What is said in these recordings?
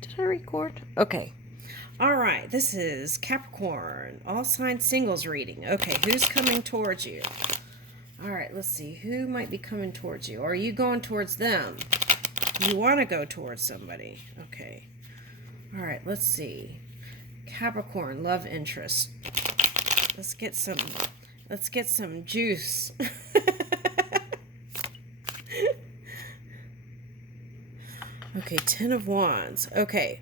Did I record? Okay. All right. This is Capricorn, all sign singles reading. Okay. Who's coming towards you? All right. Let's see. Who might be coming towards you? Or are you going towards them? You want to go towards somebody. Okay. All right. Let's see. Capricorn, love interest. Let's get some juice. Okay, Ten of Wands. Okay.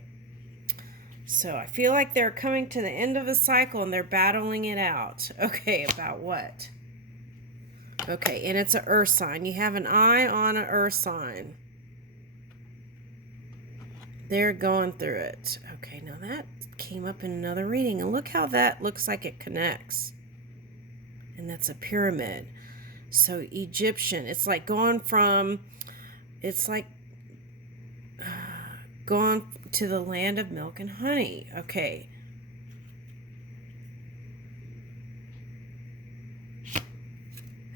So I feel like they're coming to the end of the cycle and they're battling it out. Okay, about what? Okay, and it's an earth sign. You have an eye on an earth sign. They're going through it. Okay, now that came up in another reading. And look how that looks like it connects. And that's a pyramid. So Egyptian. It's like going to the land of milk and honey. Okay.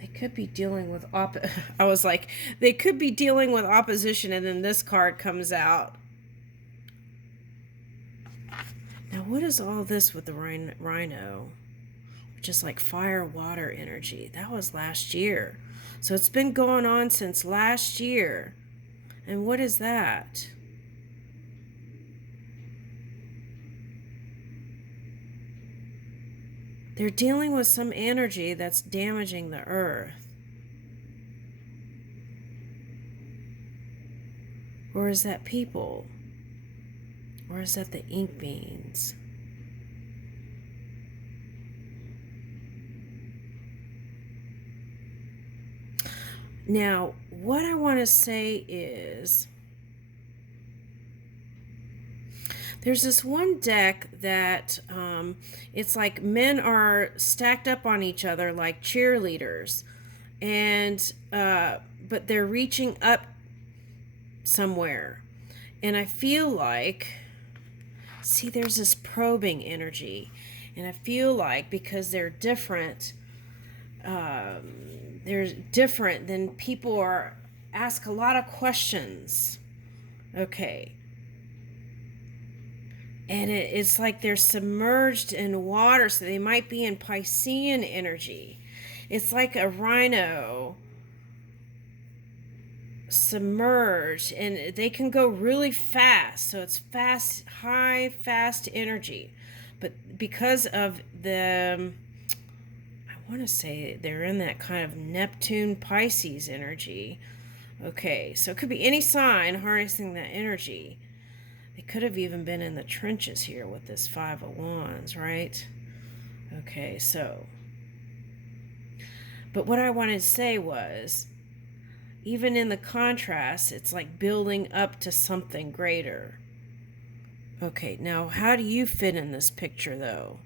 They could be dealing with I was like, they could be dealing with opposition, and then this card comes out. Now, what is all this with the rhino? Just like fire, water energy. That was last year. So it's been going on since last year. And what is that? They're dealing with some energy that's damaging the earth. Or is that people? Or is that the ink beans? Now, what I want to say is, there's this one deck that it's like men are stacked up on each other like cheerleaders, and but they're reaching up somewhere, and I feel like, see, there's this probing energy, and I feel like because they're different. They're different, then people ask a lot of questions. Okay. And it's like they're submerged in water, so they might be in Piscean energy. It's like a rhino submerged, and they can go really fast. So it's fast, high, fast energy. But because of the, I want to say they're in that kind of Neptune Pisces energy. Okay, so it could be any sign harnessing that energy. They could have even been in the trenches here with this Five of Wands, right? Okay, so. But what I wanted to say was, even in the contrast, it's like building up to something greater. Okay, now how do you fit in this picture, though?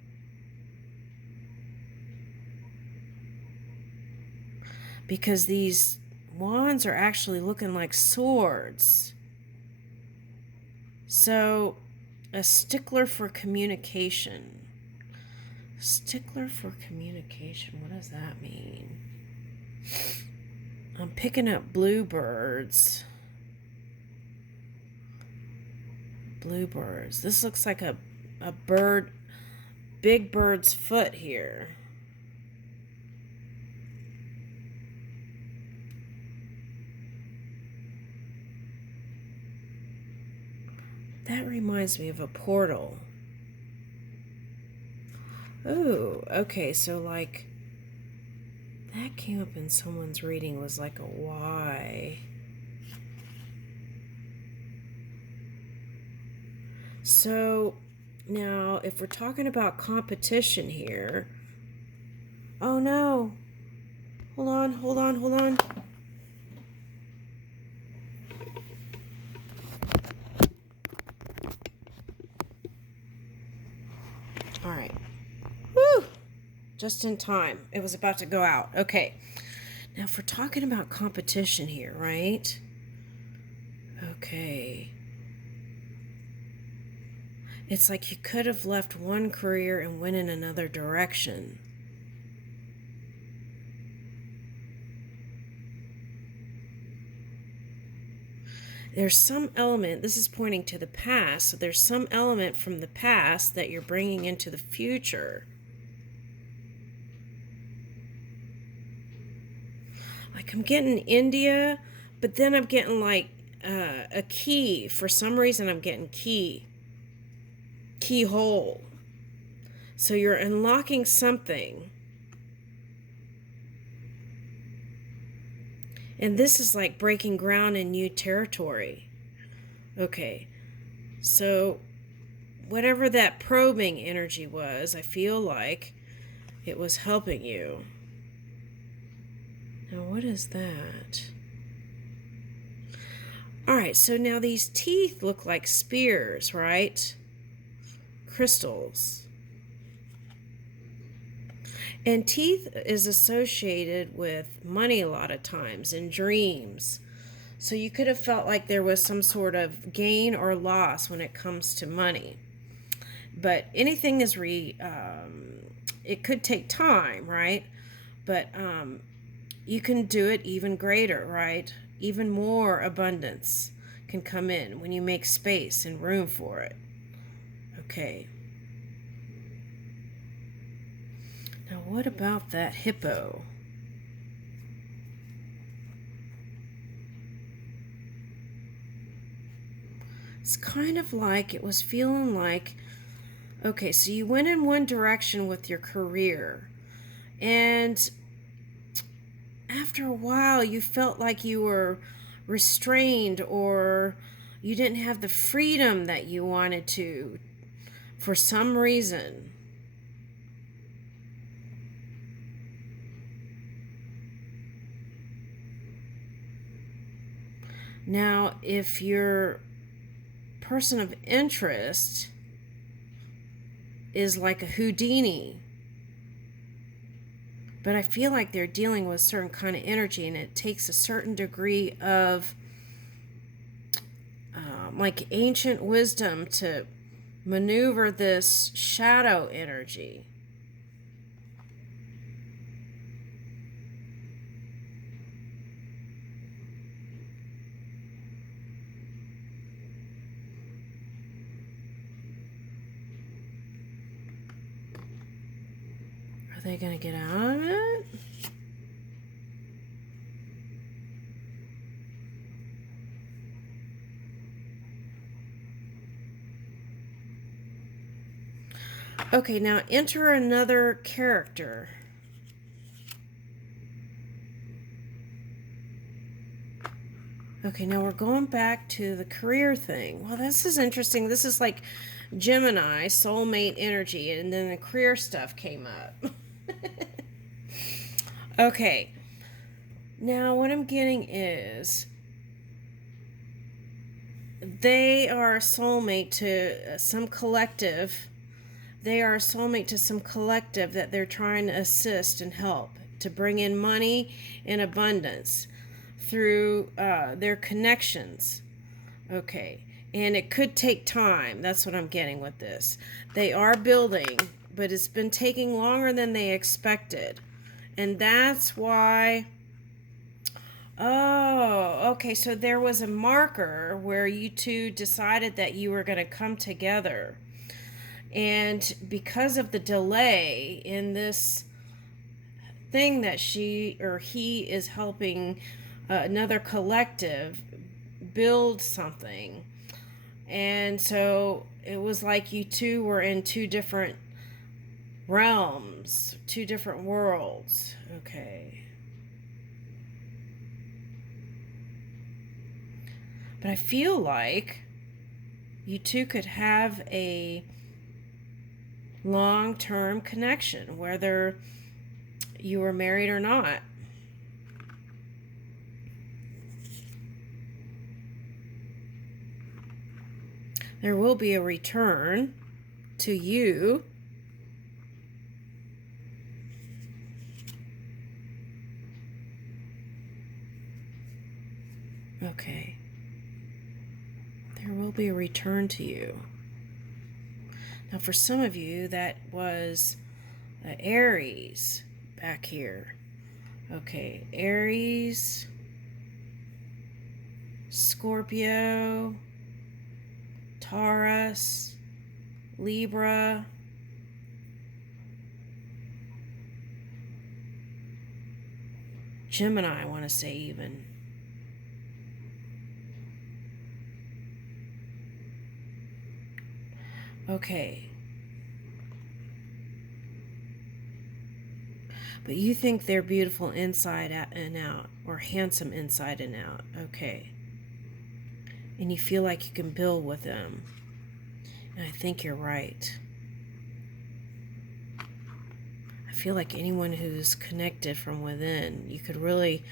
Because these wands are actually looking like swords. So, a stickler for communication. Stickler for communication, what does that mean? I'm picking up bluebirds. Bluebirds. This looks like a bird, big bird's foot here. That reminds me of a portal. Oh, okay, so like that came up in someone's reading, was like a Y. So now if we're talking about competition here, oh no, hold on. All right. Woo! Just in time. It was about to go out. Okay. Now, if we're talking about competition here, right? Okay. It's like you could have left one career and went in another direction. there's some element, this is pointing to the past, so there's some element from the past that you're bringing into the future. Like I'm getting India, but then I'm getting like a key. For some reason, I'm getting keyhole. So you're unlocking something. And this is like breaking ground in new territory. Okay, so whatever that probing energy was, I feel like it was helping you. Now, what is that? All right, so now these teeth look like spears, right? Crystals. And teeth is associated with money a lot of times and dreams. So you could have felt like there was some sort of gain or loss when it comes to money. But anything is it could take time, right? But you can do it even greater, right? Even more abundance can come in when you make space and room for it. Okay. Now, what about that hippo? It's kind of like it was feeling like, okay, so you went in one direction with your career, and after a while, you felt like you were restrained or you didn't have the freedom that you wanted to for some reason. Now, if your person of interest is like a Houdini, but I feel like they're dealing with a certain kind of energy, and it takes a certain degree of like ancient wisdom to maneuver this shadow energy. Are they going to get out of it? Okay, now enter another character. Okay, now we're going back to the career thing. Well, this is interesting. This is like Gemini, soulmate energy, and then the career stuff came up. Okay, now what I'm getting is they are a soulmate to some collective. They are a soulmate to some collective that they're trying to assist and help to bring in money in abundance through their connections. Okay, and it could take time. That's what I'm getting with this. They are building, but it's been taking longer than they expected. And that's why... Oh, okay, so there was a marker where you two decided that you were going to come together. And because of the delay in this thing that she or he is helping another collective build something. And so it was like you two were in two different realms, two different worlds. Okay. But I feel like you two could have a long-term connection, whether you were married or not. There will be a return to you. Okay. There will be a return to you. Now, for some of you, that was Aries back here. Okay, Aries, Scorpio, Taurus, Libra, Gemini, I want to say even. Okay. But you think they're beautiful inside and out, or handsome inside and out. Okay. And you feel like you can build with them. And I think you're right. I feel like anyone who's connected from within, you could really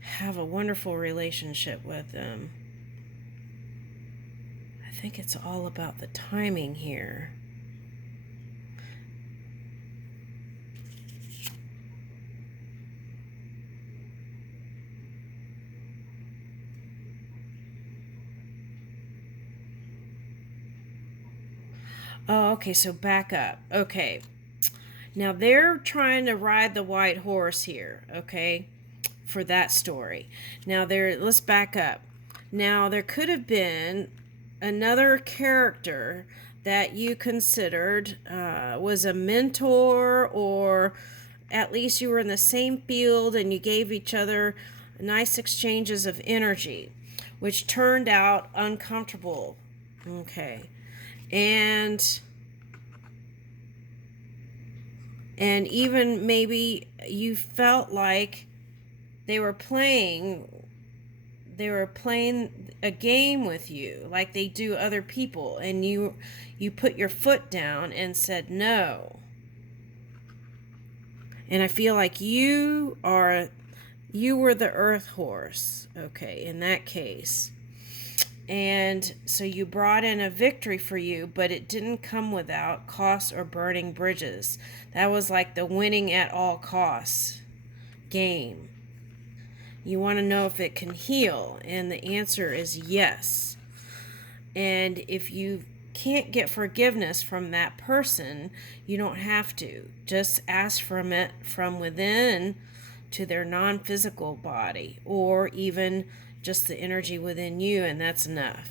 have a wonderful relationship with them. I think it's all about the timing here. Oh, okay, so back up. Okay. Now they're trying to ride the white horse here, okay, for that story. Now let's back up. Now there could have been another character that you considered was a mentor, or at least you were in the same field and you gave each other nice exchanges of energy, which turned out uncomfortable. Okay. And even maybe you felt like they were playing a game with you like they do other people, and you put your foot down and said no. And I feel like you were the earth horse, okay, in that case. And so you brought in a victory for you, but it didn't come without costs or burning bridges. That was like the winning at all costs game. You want to know if it can heal, and the answer is yes. And if you can't get forgiveness from that person, you don't have to. Just ask from it from within to their non-physical body, or even just the energy within you, and that's enough.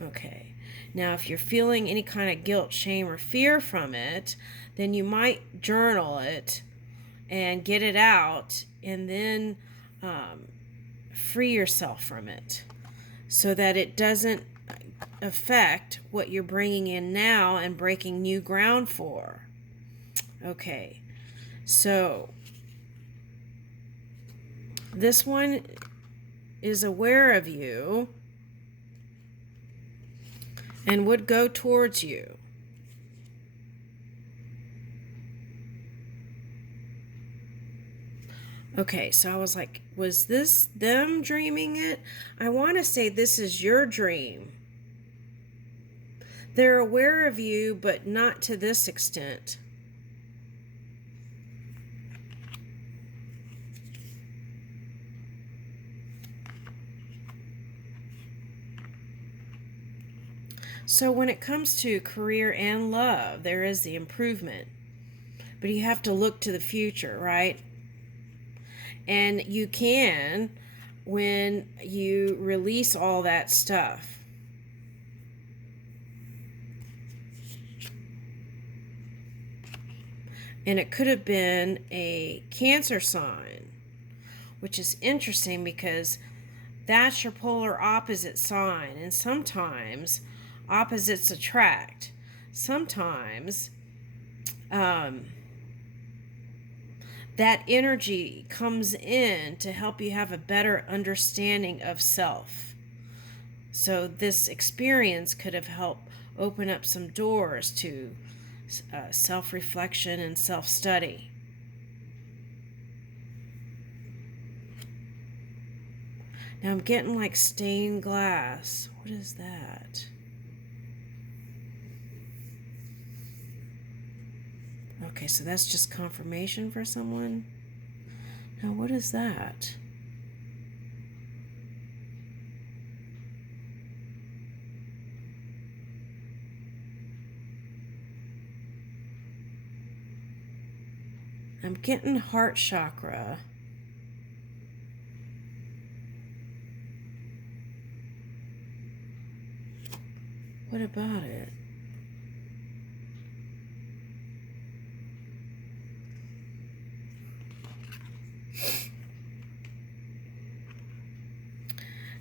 Okay. Now, if you're feeling any kind of guilt, shame, or fear from it, then you might journal it and get it out, and then free yourself from it so that it doesn't affect what you're bringing in now and breaking new ground for. Okay. So this one is aware of you and would go towards you. Okay, so I was like, was this them dreaming it? I want to say this is your dream. They're aware of you, but not to this extent. So when it comes to career and love, there is the improvement. But you have to look to the future, right? And you can when you release all that stuff. And it could have been a Cancer sign, which is interesting because that's your polar opposite sign. And sometimes opposites attract. Sometimes that energy comes in to help you have a better understanding of self. So this experience could have helped open up some doors to self-reflection and self-study. Now I'm getting like stained glass. What is that? Okay, so that's just confirmation for someone. Now what is that? I'm getting heart chakra. What about it?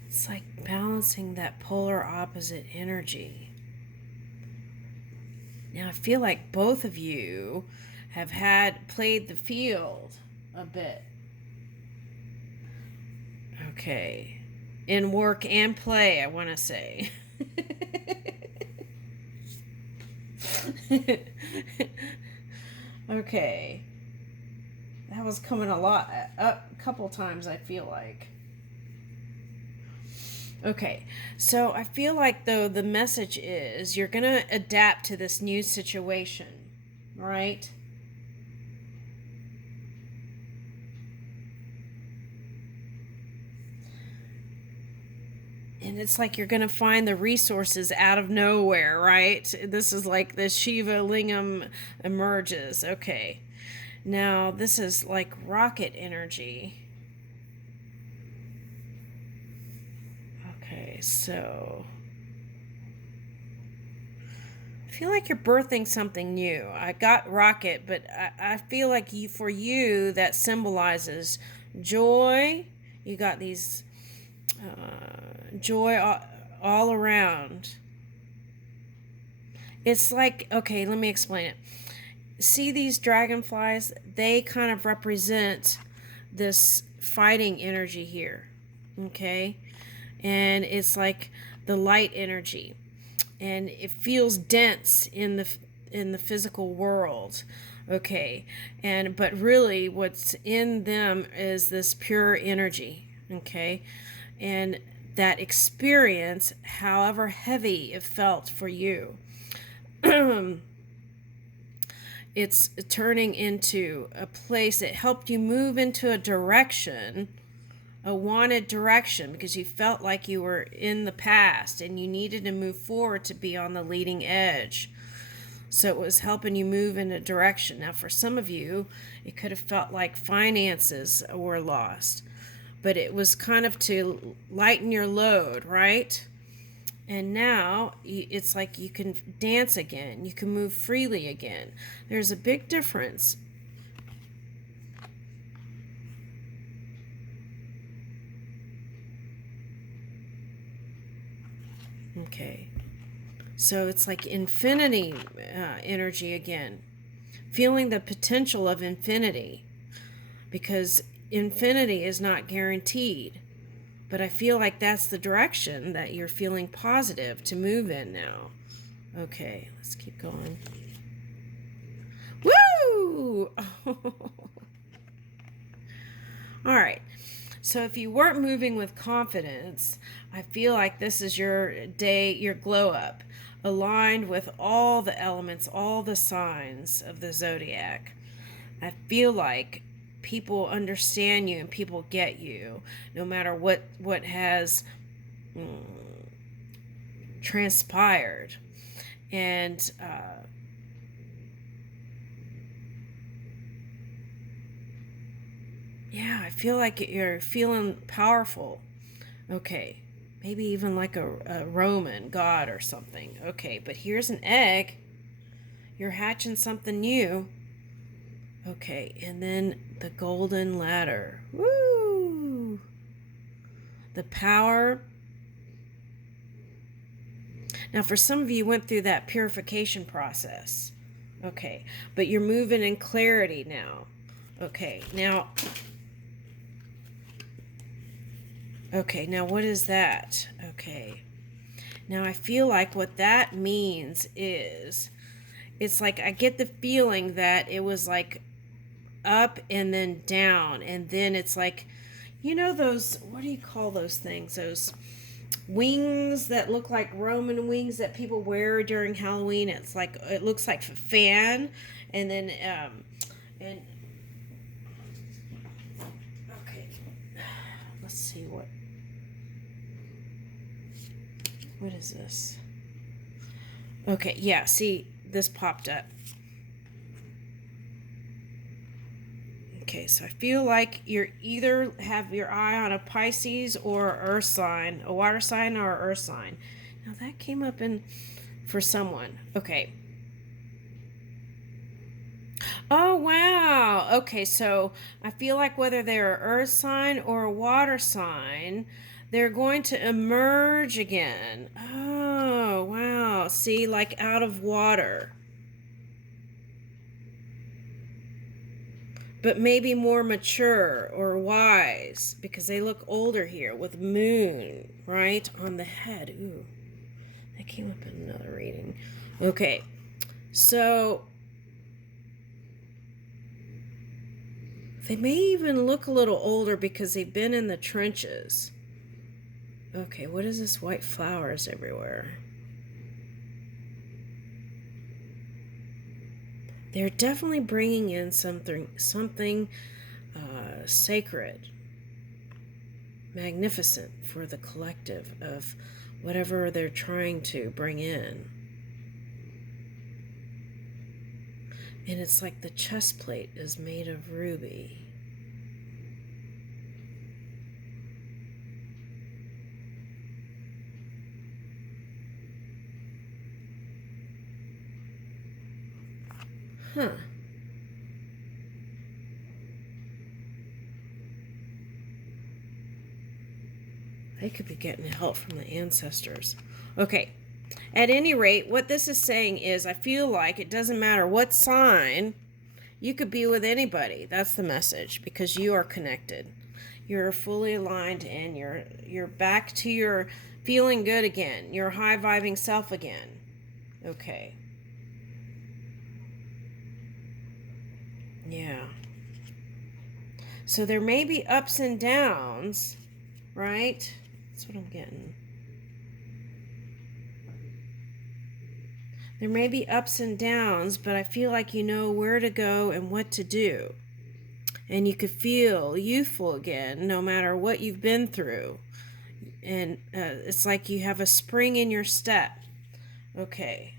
It's like balancing that polar opposite energy. Now I feel like both of you have played the field a bit. Okay. In work and play, I want to say. Okay. That was coming up a couple times, I feel like. Okay, so I feel like, though, the message is you're going to adapt to this new situation, right? And it's like you're going to find the resources out of nowhere, right? This is like the Shiva Lingam emerges. Okay, now this is like rocket energy. Okay, so I feel like you're birthing something new. I got rocket, but I feel like for you that symbolizes joy. You got these joy all around. It's like, okay, let me explain it. See these dragonflies? They kind of represent this fighting energy here. Okay? And it's like the light energy. And it feels dense in the physical world. Okay. But really what's in them is this pure energy. Okay? And that experience, however heavy it felt for you, it's turning into a place that helped you move into a direction, a wanted direction, because you felt like you were in the past and you needed to move forward to be on the leading edge. So it was helping you move in a direction. Now, for some of you, it could have felt like finances were lost, but it was kind of to lighten your load, right? And now it's like you can dance again. You can move freely again. There's a big difference. Okay. So it's like infinity energy again. Feeling the potential of infinity. Because infinity is not guaranteed. But I feel like that's the direction that you're feeling positive to move in now. Okay, let's keep going. Woo! All right. So if you weren't moving with confidence, I feel like this is your day, your glow up, aligned with all the elements, all the signs of the zodiac. I feel like people understand you and people get you, no matter what has transpired. And yeah, I feel like you're feeling powerful. Okay, maybe even like a Roman god or something. Okay, but here's an egg. You're hatching something new. Okay, and then the golden ladder. Woo! The power. Now, for some of you, went through that purification process. Okay, but you're moving in clarity now. Okay, now what is that? Okay. Now I feel like what that means is, it's like I get the feeling that it was like up and then down, and then it's like, those, what do you call those things? Those wings that look like Roman wings that people wear during Halloween. It's like, it looks like a fan, and then and okay, let's see what is this? Okay, yeah, see, this popped up. Okay, so I feel like you're either have your eye on a Pisces or Earth sign, a water sign or Earth sign. Now that came up in for someone. Okay. Oh, wow. Okay, so I feel like whether they're an earth sign or a water sign, they're going to emerge again. Oh, wow. See, like out of water. But maybe more mature or wise because they look older here with moon, right, on the head. Ooh, that came up in another reading. Okay, so they may even look a little older because they've been in the trenches. Okay, what is this white flowers everywhere? They're definitely bringing in something sacred, magnificent for the collective of whatever they're trying to bring in. And it's like the chest plate is made of ruby. Huh. They could be getting help from the ancestors. Okay. At any rate, what this is saying is I feel like it doesn't matter what sign, you could be with anybody. That's the message, because you are connected. You're fully aligned and you're back to your feeling good again, your high vibing self again. Okay. Yeah. So there may be ups and downs, right? That's what I'm getting. There may be ups and downs, but I feel like you know where to go and what to do. And you could feel youthful again no matter what you've been through. And it's like you have a spring in your step. Okay.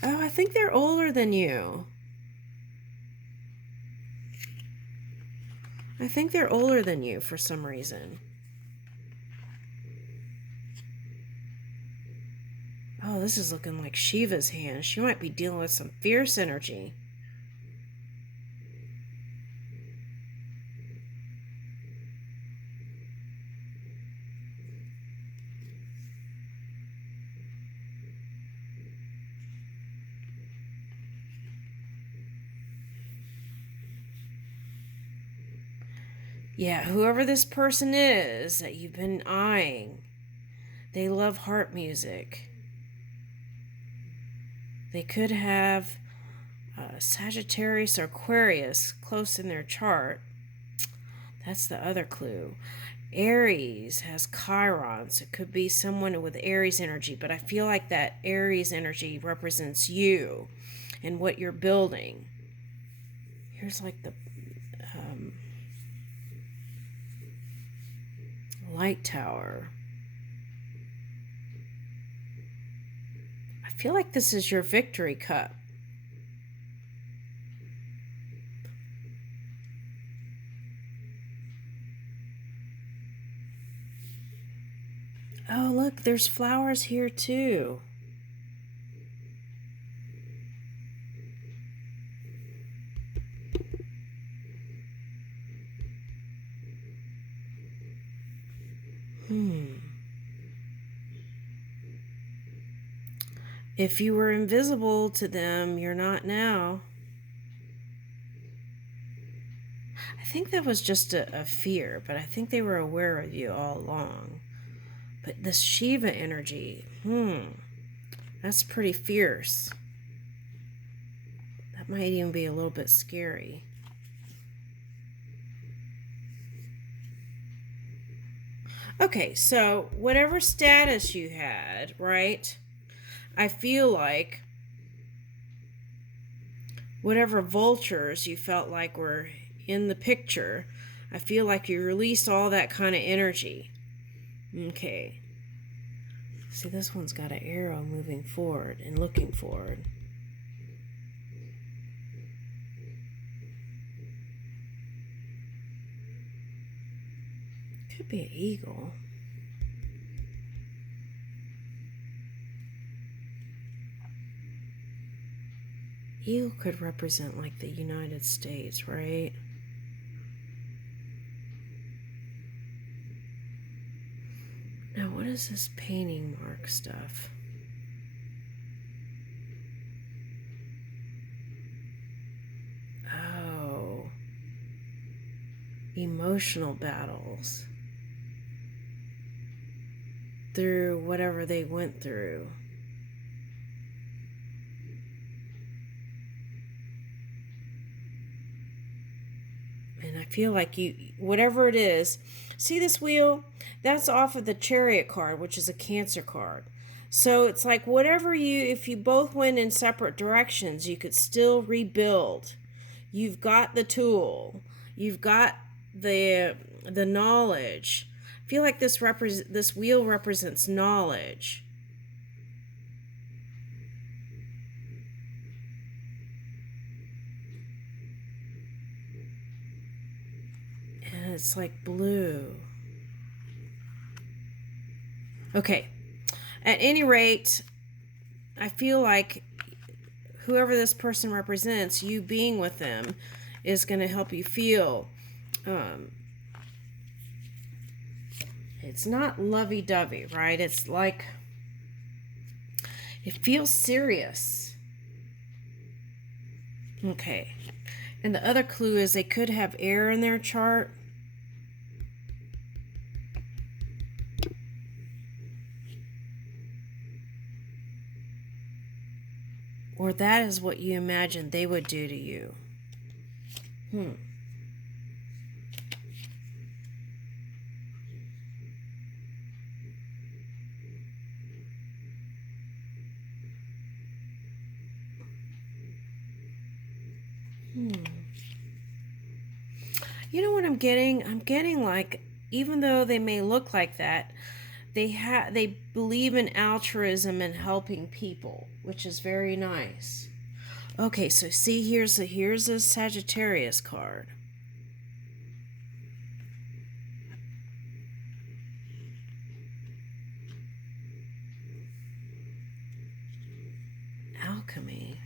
Oh, I think they're older than you. I think they're older than you for some reason. Oh, this is looking like Shiva's hand. She might be dealing with some fierce energy. Yeah, whoever this person is that you've been eyeing, they love harp music. They could have Sagittarius or Aquarius close in their chart. That's the other clue. Aries has Chirons. It could be someone with Aries energy, but I feel like that Aries energy represents you and what you're building. Here's like the light tower. I feel like this is your victory cup. Oh, look, there's flowers here too. If you were invisible to them, you're not now. I think that was just a fear, but I think they were aware of you all along. But this Shiva energy, that's pretty fierce. That might even be a little bit scary. Okay, so whatever status you had, right? I feel like whatever vultures you felt like were in the picture, I feel like you released all that kind of energy. Okay. See, this one's got an arrow moving forward and looking forward. Could be an eagle. Eagle could represent like the United States, right? Now, what is this painting mark stuff? Oh, emotional battles through whatever they went through. And I feel like whatever it is, see this wheel? That's off of the Chariot card, which is a Cancer card. So it's like whatever if you both went in separate directions, you could still rebuild. You've got the tool. You've got the knowledge. I feel like this wheel represents knowledge. And it's like blue. Okay. At any rate, I feel like whoever this person represents, you being with them, is going to help you feel. It's not lovey-dovey, right? It's like, it feels serious. Okay. And the other clue is they could have air in their chart. Or that is what you imagine they would do to you. You know what I'm getting? I'm getting like, even though they may look like that, they believe in altruism and helping people, which is very nice. Okay, so see, here's a Sagittarius card. Alchemy.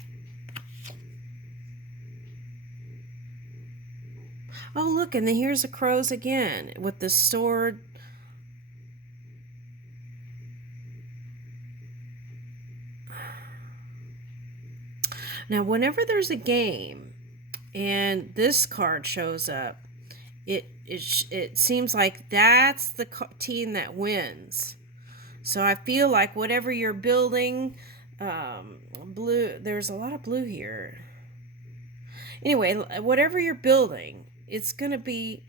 Oh, look, and then here's the crows again with the sword. Now, whenever there's a game and this card shows up, it seems like that's the team that wins. So I feel like whatever you're building, blue, there's a lot of blue here. Anyway, whatever you're building, it's going to be,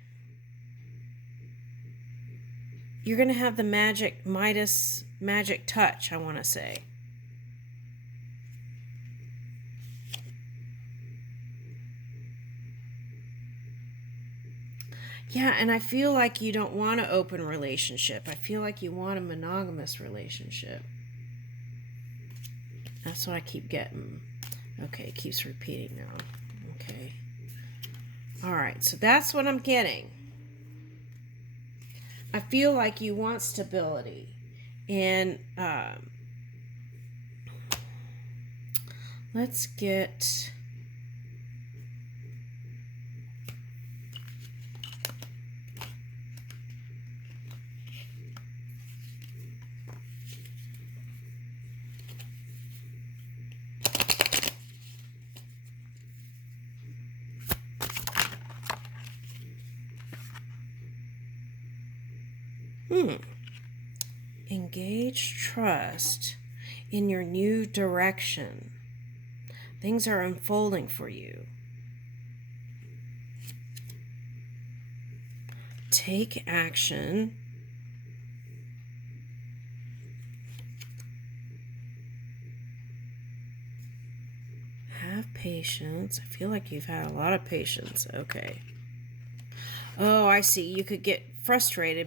you're going to have the Midas magic touch, I want to say. Yeah, and I feel like you don't want an open relationship. I feel like you want a monogamous relationship. That's what I keep getting. Okay, it keeps repeating now. Okay. All right, so that's what I'm getting. I feel like you want stability. And let's get... Engage trust in your new direction. Things are unfolding for you. Take action. Have patience. I feel like you've had a lot of patience. Okay. Oh, I see. You could get frustrated